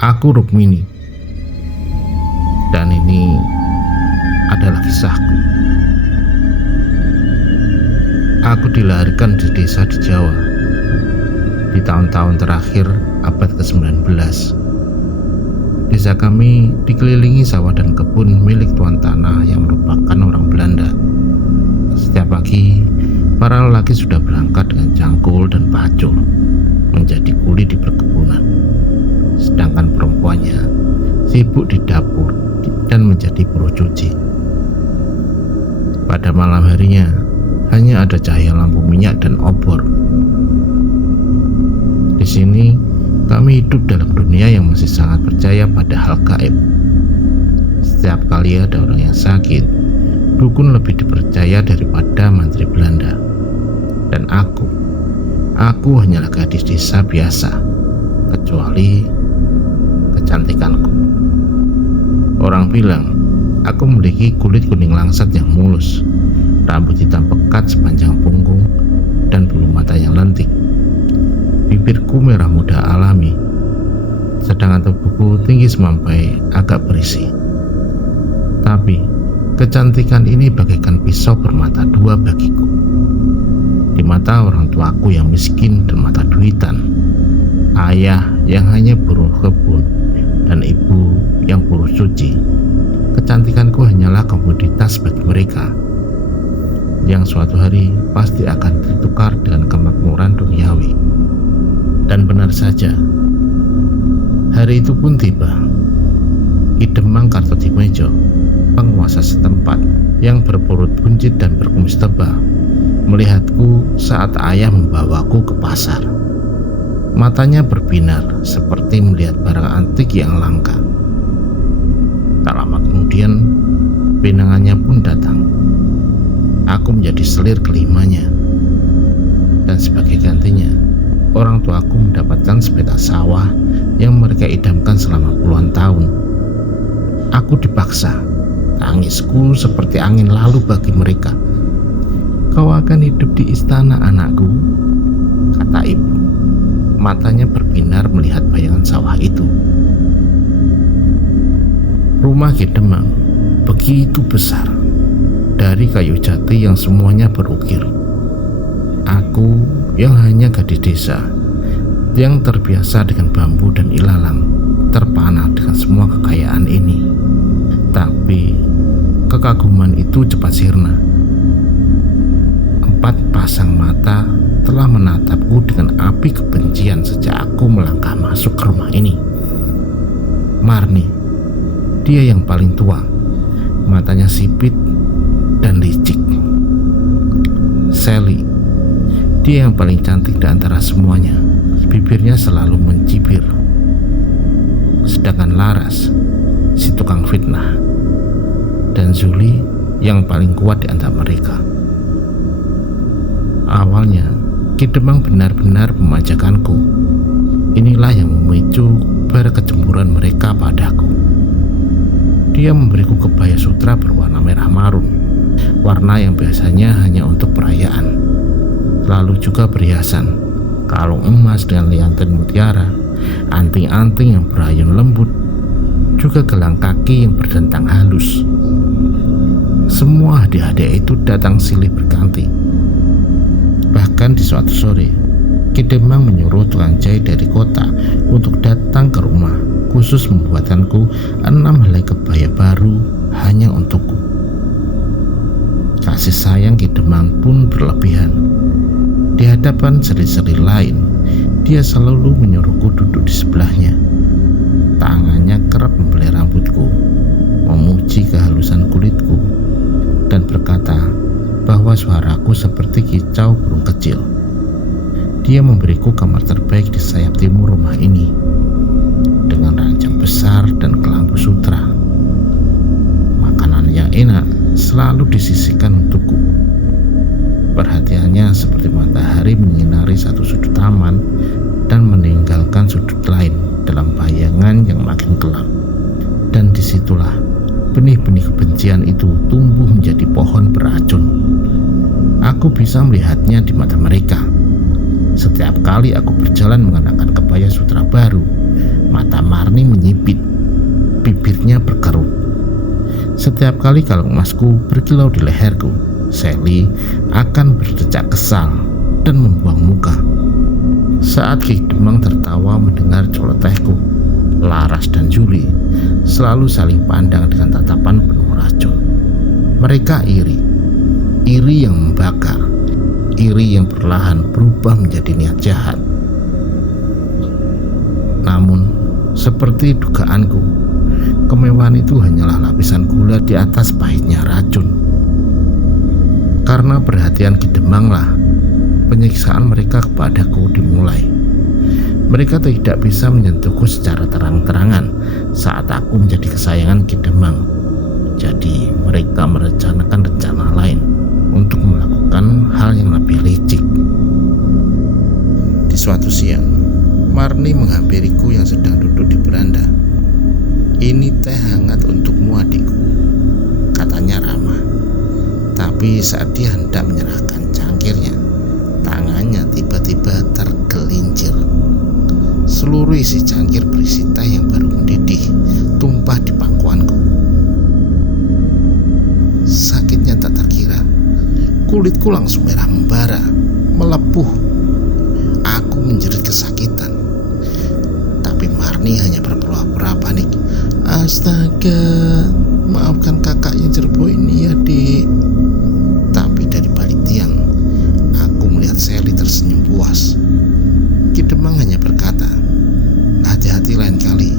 Aku Rukmini, dan ini adalah kisahku. Aku dilahirkan di desa di Jawa di tahun-tahun terakhir abad ke-19. Desa kami dikelilingi sawah dan kebun milik tuan tanah yang merupakan orang Belanda. Setiap pagi, para lelaki sudah berangkat dengan cangkul dan pacul menjadi kuli di perkebunan. Sedangkan perempuannya sibuk di dapur dan menjadi buruh cuci. Pada malam harinya, hanya ada cahaya lampu minyak dan obor. Di sini, kami hidup dalam dunia yang masih sangat percaya pada hal gaib. Setiap kali ada orang yang sakit, dukun lebih dipercaya daripada mantri Belanda. Dan aku hanyalah gadis desa biasa, kecuali kecantikanku. Orang bilang aku memiliki kulit kuning langsat yang mulus, rambut hitam pekat sepanjang punggung, dan bulu mata yang lentik. Bibirku merah muda alami, sedangkan tubuhku tinggi semampai agak berisi. Tapi kecantikan ini bagaikan pisau bermata dua bagiku. Di mata orang tuaku yang miskin dan mata duitan, ayah yang hanya buruh kebun, dan ibu yang buruh cuci, kecantikanku hanyalah komoditas bagi mereka yang suatu hari pasti akan ditukar dengan kemakmuran duniawi. Dan benar saja, hari itu pun tiba. Ki Demang Kartodimejo, penguasa setempat yang berperut buncit dan berkumis tebal, melihatku saat ayah membawaku ke pasar. Matanya berbinar seperti melihat barang antik yang langka. Tak lama kemudian, pinangannya pun datang. Aku menjadi selir kelimanya, dan sebagai gantinya, orang tuaku mendapatkan sepetak sawah yang mereka idamkan selama puluhan tahun. Aku dipaksa, tangisku seperti angin lalu bagi mereka. "Kau akan hidup di istana, anakku," kata ibu. Matanya berbinar melihat bayangan sawah itu. Rumah Ki Demang begitu besar, dari kayu jati yang semuanya berukir. Aku yang hanya gadis desa, yang terbiasa dengan bambu dan ilalang, terpana dengan semua kekayaan ini. Tapi kekaguman itu cepat sirna. 4 pasang mata telah menatapku dengan api kebencian sejak aku melangkah masuk ke rumah ini. Marni, dia yang paling tua, matanya sipit dan licik. Sally, dia yang paling cantik di antara semuanya, bibirnya selalu mencibir. Sedangkan Laras, si tukang fitnah, dan Zuli yang paling kuat di antara mereka. Awalnya, Ki Demang benar-benar memanjakanku. Inilah yang memicu bara kecemburuan mereka padaku. Dia memberiku kebaya sutra berwarna merah marun, warna yang biasanya hanya untuk perayaan. Lalu juga perhiasan, kalung emas dengan liantan mutiara, anting-anting yang berayun lembut, juga gelang kaki yang berdentang halus. Semua hadiah-hadiah itu datang silih berganti. Bahkan di suatu sore, Ki Demang menyuruh tukang jahit dari kota untuk datang ke rumah, khusus membuatkanku 6 helai kebaya baru hanya untukku. Kasih sayang Ki Demang pun berlebihan. Di hadapan seri-seri lain, dia selalu menyuruhku duduk di sebelahnya. Tangannya kerap membelai rambutku, memuji kehalusan kulitku, dan berkata bahwa suaraku seperti kicau burung kecil. Dia memberiku kamar terbaik di sayap timur rumah ini, dengan ranjang besar dan kelambu sutra. Makanan yang enak selalu disisihkan untukku. Perhatiannya seperti matahari menyinari satu sudut taman dan meninggalkan sudut lain dalam bayangan yang makin kelam. Dan disitulah benih-benih kebencian itu tumbuh menjadi pohon beracun. Aku bisa melihatnya di mata mereka. Setiap kali aku berjalan mengenakan kebaya sutra baru, Mata Marni menyipit, bibirnya berkerut. Setiap kali kalung emasku berkilau di leherku, Sally akan berdecak kesal dan membuang muka. Saat Ki Demang tertawa mendengar celotehku, Laras dan Juli selalu saling pandang dengan tatapan penuh racun. Mereka iri yang membakar, iri yang perlahan berubah menjadi niat jahat. Namun, seperti dugaanku, kemewahan itu hanyalah lapisan gula di atas pahitnya racun. Karena perhatian Ki Demanglah penyiksaan mereka kepadaku dimulai. Mereka tidak bisa menyentuhku secara terang-terangan saat aku menjadi kesayangan Ki Demang. Jadi mereka merencanakan rencana lain untuk melakukan hal yang lebih licik. Di suatu siang, Marni menghampiriku yang sedang duduk di beranda. "Ini teh hangat untukmu, adikku," katanya ramah. Tapi saat dia hendak menyerahkan cangkirnya, tangannya tiba-tiba tergelincir. Seluruh isi cangkir berisi teh yang baru mendidih tumpah di pangkuanku. Sakitnya tak terkira. Kulitku langsung merah membara, melepuh. Aku menjerit kesakitan. Tapi Marni hanya berpura-pura panik. "Astaga, maafkan kakak yang jerbo ini ya, Dik." Tapi dari balik tiang, aku melihat Sally tersenyum puas. Ki Demang hanya berkata, "Hati-hati lain kali."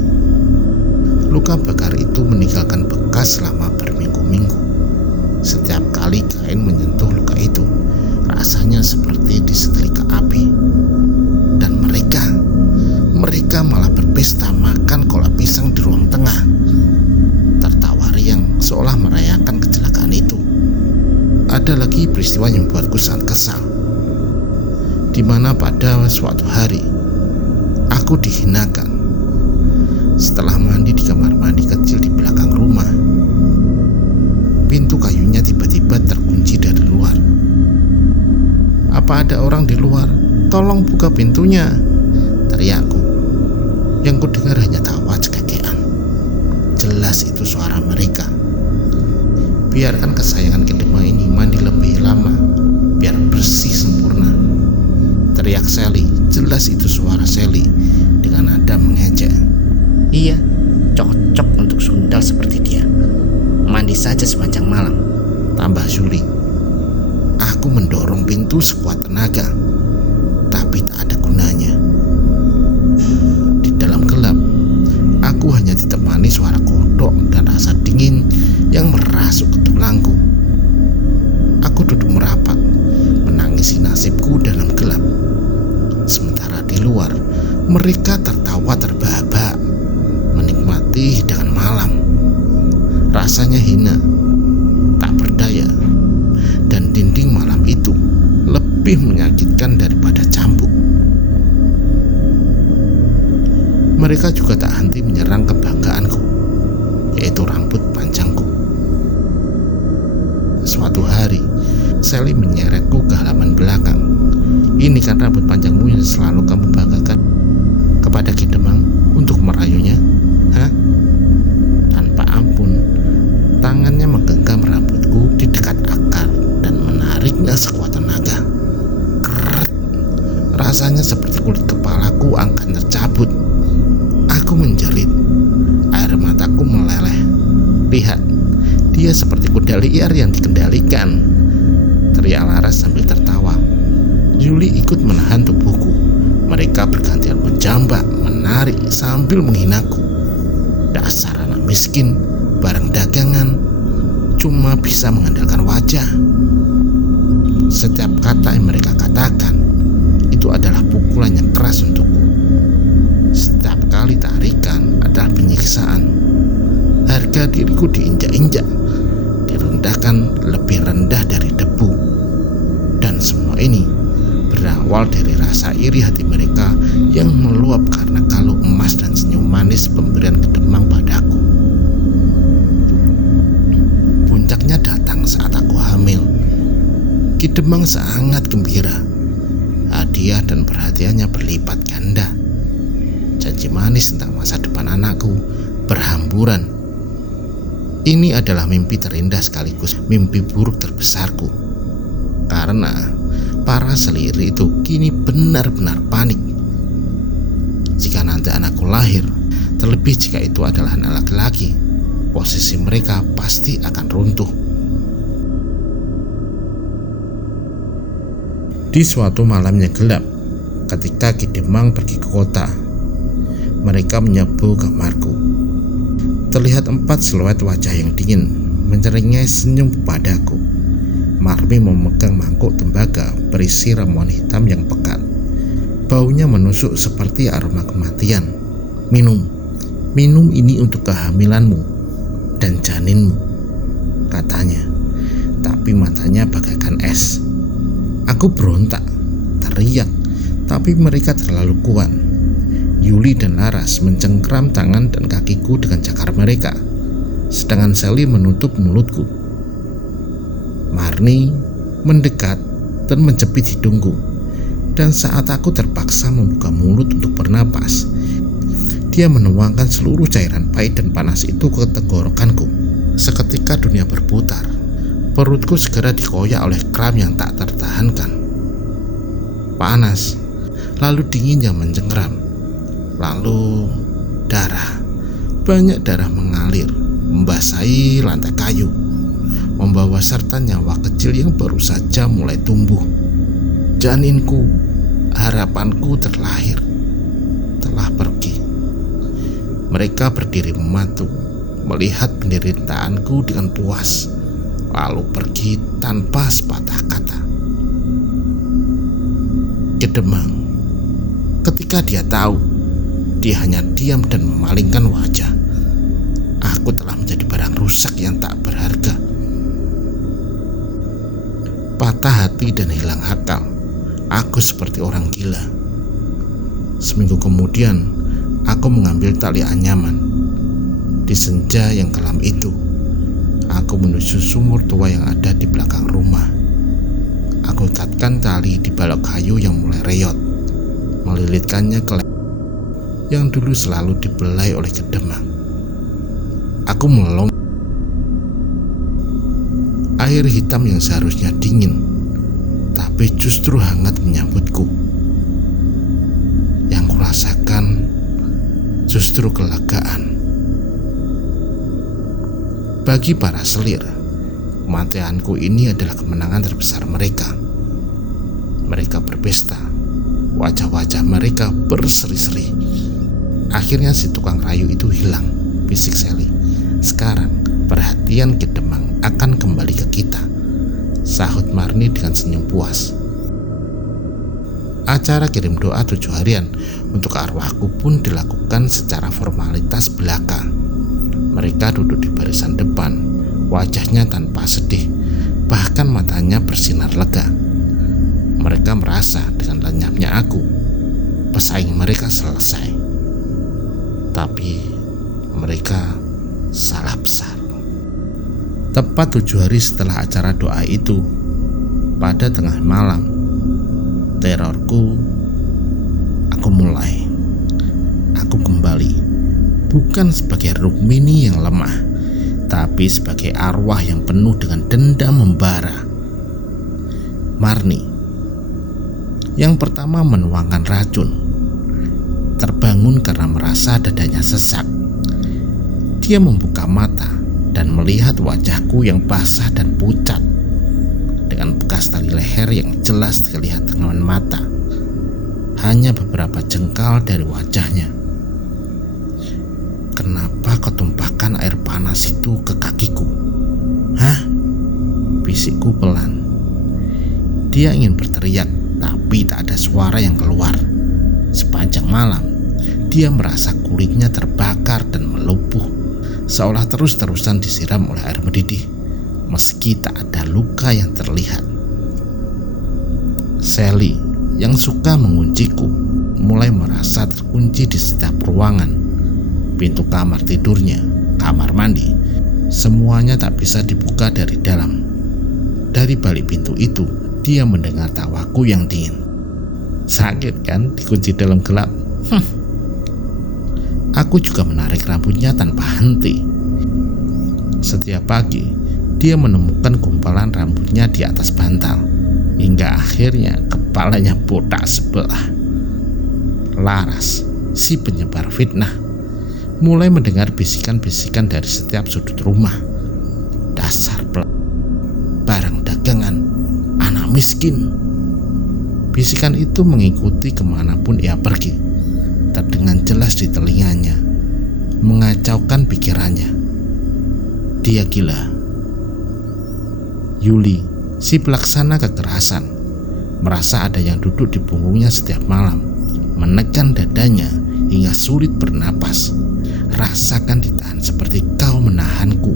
Luka bakar itu meninggalkan bekas selama berminggu-minggu. Setiap kali kain menyentuh luka itu, rasanya seperti disetrika api. Dan mereka malah berpesta makan kolak pisang di ruang tengah, tertawa riang seolah merayakan kecelakaan itu. Ada lagi peristiwa yang membuatku sangat kesal, di mana pada suatu hari aku dihinakan. Setelah mandi di kamar mandi kecil di belakang rumah, pintu kayunya tiba-tiba terkunci dari luar. "Apa ada orang di luar? Tolong buka pintunya!" teriakku. Yang kudengar hanya tawa cekekean. Jelas itu suara mereka. "Biarkan kesayangan Ki Demang ini mandi lebih lama, biar bersih sempurna," teriak Sally. Jelas itu suara Sally dengan nada mengejek. "Iya, cocok untuk sundal seperti dia. Mandi saja sepanjang malam," tambah Juli. Aku mendorong pintu sekuat tenaga, tapi tak ada gunanya. Di dalam gelap, aku hanya ditemani suara kodok dan rasa dingin yang merasuk ke tulangku. Aku duduk merapat, menangisi nasibku dalam gelap. Sementara di luar, mereka tertawa terbahak-bahak, menikmati hidangan malam. Rasanya hina, tak berdaya, dan dinding malam itu lebih menyakitkan daripada cambuk. Mereka juga tak henti menyerang kebanggaanku, yaitu rambut panjangku. Suatu hari, Sally menyeretku ke halaman belakang. "Ini kan rambut panjangmu yang selalu kamu banggakan kepada Ki Demang untuk merayunya, hah?" Tanpa ampun, tangannya menggenggam rambutku di dekat akar dan menariknya sekuat tenaga. Keret, rasanya seperti kulit kepalaku akan tercabut. Aku menjerit, air mataku meleleh. "Lihat, dia seperti kuda liar yang dikendalikan," teriak Laras sambil tertawa. Juli ikut menahan tubuhku. Mereka bergantian menjambak, menarik sambil menghinaku. "Dasar anak miskin, barang dagangan, cuma bisa mengandalkan wajah." Setiap kata yang mereka katakan itu adalah pukulan yang keras untukku. Setiap kali tarikan adalah penyiksaan. Harga diriku diinjak-injak, direndahkan lebih rendah dari debu. Dan semua ini berawal dari rasa iri hati mereka yang meluap karena kalung emas dan senyum manis pemberian Ki Demang padaku. Puncaknya datang saat aku hamil. Ki Demang sangat gembira. Hadiah dan perhatiannya berlipat ganda. janji manis tentang masa depan anakku berhamburan. Ini adalah mimpi terindah sekaligus mimpi buruk terbesarku. Karena para seliri itu kini benar-benar panik. Jika nanti anakku lahir, terlebih jika itu adalah anak laki-laki, posisi mereka pasti akan runtuh. Di suatu malam yang gelap, ketika Ki Demang pergi ke kota, mereka menyerbu kamarku. Terlihat 4 siluet wajah yang dingin menyeringai senyum padaku. Marmi memegang mangkuk tembaga berisi ramuan hitam yang pekat. Baunya menusuk seperti aroma kematian. Minum ini untuk kehamilanmu dan janinmu, katanya. Tapi matanya bagaikan es. Aku berontak, teriak, tapi mereka terlalu kuat. Yuli dan Laras mencengkram tangan dan kakiku dengan cakar mereka, sedangkan Sally menutup mulutku. Marni mendekat dan menjepit hidungku, dan saat aku terpaksa membuka mulut untuk bernapas, dia menuangkan seluruh cairan pahit dan panas itu ke tenggorokanku. Seketika dunia berputar. Perutku segera dikoyak oleh kram yang tak tertahankan. Panas, lalu dingin yang mencengkram, lalu darah. Banyak darah mengalir, membasahi lantai kayu, membawa serta nyawa kecil yang baru saja mulai tumbuh. Janinku, harapanku terlahir, telah pergi. Mereka berdiri mematung, melihat penderitaanku dengan puas, lalu pergi tanpa sepatah kata. Ki Demang, ketika dia tahu, dia hanya diam dan memalingkan wajah. Aku telah menjadi barang rusak yang tak berharga. Patah hati dan hilang akal. Aku seperti orang gila. Seminggu kemudian, aku mengambil tali anyaman. Di senja yang kelam itu, aku menuju sumur tua yang ada di belakang rumah. Aku ikatkan tali di balok kayu yang mulai reyot, melilitkannya ke yang dulu selalu dibelai oleh Ki Demang. Aku melompat. Air hitam yang seharusnya dingin, tapi justru hangat menyambutku. Yang kurasakan justru kelegaan. Bagi para selir, kematianku ini adalah kemenangan terbesar mereka. Mereka berpesta, wajah-wajah mereka berseri-seri. Akhirnya si tukang rayu itu hilang, bisik Sally. Sekarang perhatian Ki Demang akan kembali ke kita, sahut Marni dengan senyum puas. Acara kirim doa 7 harian untuk arwahku pun dilakukan secara formalitas belaka. Mereka duduk di barisan depan, wajahnya tanpa sedih, bahkan matanya bersinar lega. Mereka merasa dengan lenyapnya aku, pesaing mereka selesai. Tapi mereka salah besar. Tepat 7 hari setelah acara doa itu, pada tengah malam, terorku, aku mulai. Aku kembali. Bukan sebagai Rukmini yang lemah, tapi sebagai arwah yang penuh dengan dendam membara. Marni, yang pertama menuangkan racun, terbangun karena merasa dadanya sesak. Dia membuka mata dan melihat wajahku yang basah dan pucat, dengan bekas tali leher yang jelas terlihat dengan mata. Hanya beberapa jengkal dari wajahnya. Kenapa kau tumpahkan air panas itu ke kakiku? Hah? Bisikku pelan. Dia ingin berteriak, tapi tak ada suara yang keluar. Sepanjang malam, dia merasa kulitnya terbakar dan melupuh, seolah terus-terusan disiram oleh air mendidih, meski tak ada luka yang terlihat. Sally, yang suka mengunciku, mulai merasa terkunci di setiap ruangan. Pintu kamar tidurnya, kamar mandi, semuanya tak bisa dibuka dari dalam. Dari balik pintu itu, dia mendengar tawaku yang dingin. Sakit kan dikunci dalam gelap? Aku juga menarik rambutnya tanpa henti. Setiap pagi, dia menemukan gumpalan rambutnya di atas bantal, hingga akhirnya kepalanya botak sebelah. Laras, si penyebar fitnah, mulai mendengar bisikan-bisikan dari setiap sudut rumah. Dasar barang dagangan, anak miskin. Bisikan itu mengikuti kemanapun ia pergi, terdengar jelas di telinganya, mengacaukan pikirannya. Dia gila. Yuli, si pelaksana kekerasan, merasa ada yang duduk di punggungnya setiap malam, menekan dadanya hingga sulit bernapas. Rasakan ditahan seperti kau menahanku.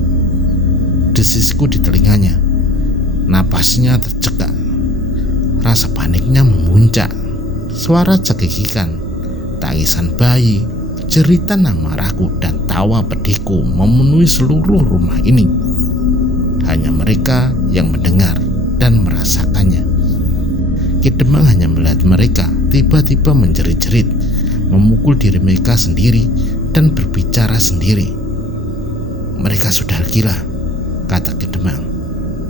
Desisku di telinganya. Napasnya tercekat. Rasa paniknya memuncak. Suara cekikikan, tangisan bayi, jeritan amarahku dan tawa pedihku memenuhi seluruh rumah ini. Hanya mereka yang mendengar dan merasakannya. Ki Demang hanya melihat mereka tiba-tiba menjerit-jerit, memukul diri mereka sendiri dan berbicara sendiri. Mereka sudah gila, kata Ki Demang,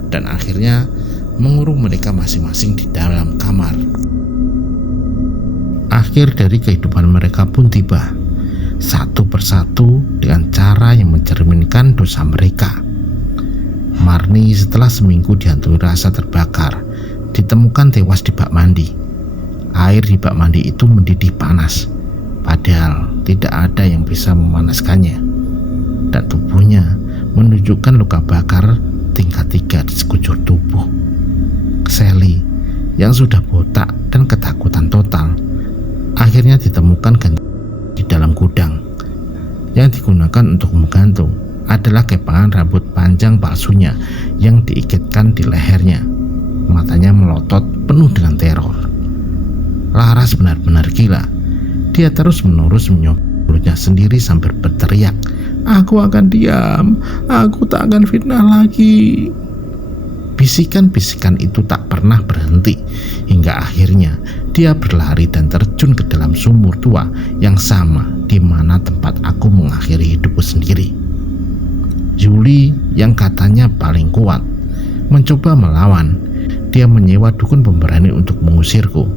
dan akhirnya mengurung mereka masing-masing di dalam kamar. Akhir dari kehidupan mereka pun tiba, satu persatu dengan cara yang mencerminkan dosa mereka. Marni setelah seminggu dihantui rasa terbakar, ditemukan tewas di bak mandi. Air di bak mandi itu mendidih panas, padahal tidak ada yang bisa memanaskannya, dan tubuhnya menunjukkan luka bakar tingkat 3 di sekujur tubuh. Sally yang sudah botak dan ketakutan total akhirnya ditemukan di dalam gudang. Yang digunakan untuk menggantung adalah kepangan rambut panjang palsunya yang diikatkan di lehernya. Matanya melotot penuh dengan teror. Laras benar-benar gila. Dia terus-menerus menyuap mulutnya sendiri sambil berteriak, "Aku akan diam, aku tak akan fitnah lagi." Bisikan-bisikan itu tak pernah berhenti, hingga akhirnya dia berlari dan terjun ke dalam sumur tua yang sama di mana tempat aku mengakhiri hidupku sendiri. Yuli yang katanya paling kuat mencoba melawan. Dia menyewa dukun pemberani untuk mengusirku.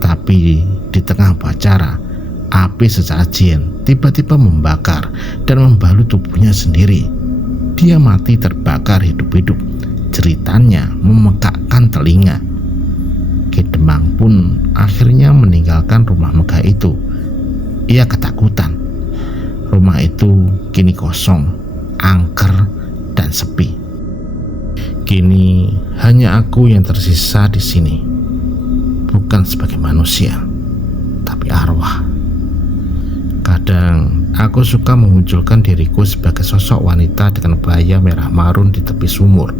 Tapi di tengah upacara, api sesajen tiba-tiba membakar dan membalut tubuhnya sendiri. Dia mati terbakar hidup-hidup. Ceritanya memekakkan telinga. Ki Demang pun akhirnya meninggalkan rumah megah itu. Ia ketakutan. Rumah itu kini kosong, angker, dan sepi. Kini hanya aku yang tersisa di sini, bukan sebagai manusia, tapi arwah. Kadang aku suka memunculkan diriku sebagai sosok wanita dengan kebaya merah marun di tepi sumur,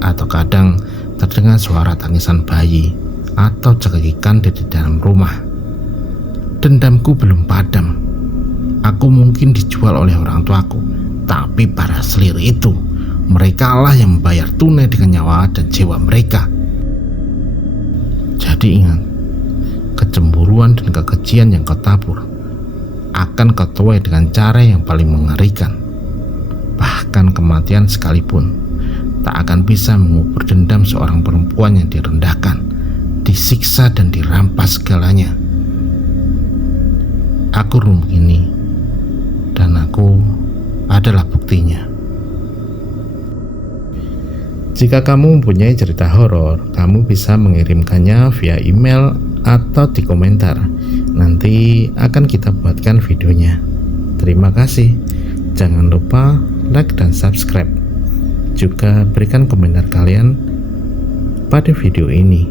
atau kadang terdengar suara tangisan bayi atau cekikikan di dalam rumah. Dendamku belum padam. Aku mungkin dijual oleh orang tuaku, tapi para selir itu, mereka lah yang membayar tunai dengan nyawa dan jiwa mereka. Jadi ingat, kecemburuan dan kekejian yang kau tabur akan kau tuai dengan cara yang paling mengerikan. Bahkan kematian sekalipun tak akan bisa mengubur dendam seorang perempuan yang direndahkan, disiksa dan dirampas segalanya. Aku rumah ini, dan aku adalah buktinya. Jika kamu mempunyai cerita horor, kamu bisa mengirimkannya via email atau di komentar. Nanti akan kita buatkan videonya. Terima kasih. Jangan lupa like dan subscribe. Juga berikan komentar kalian pada video ini.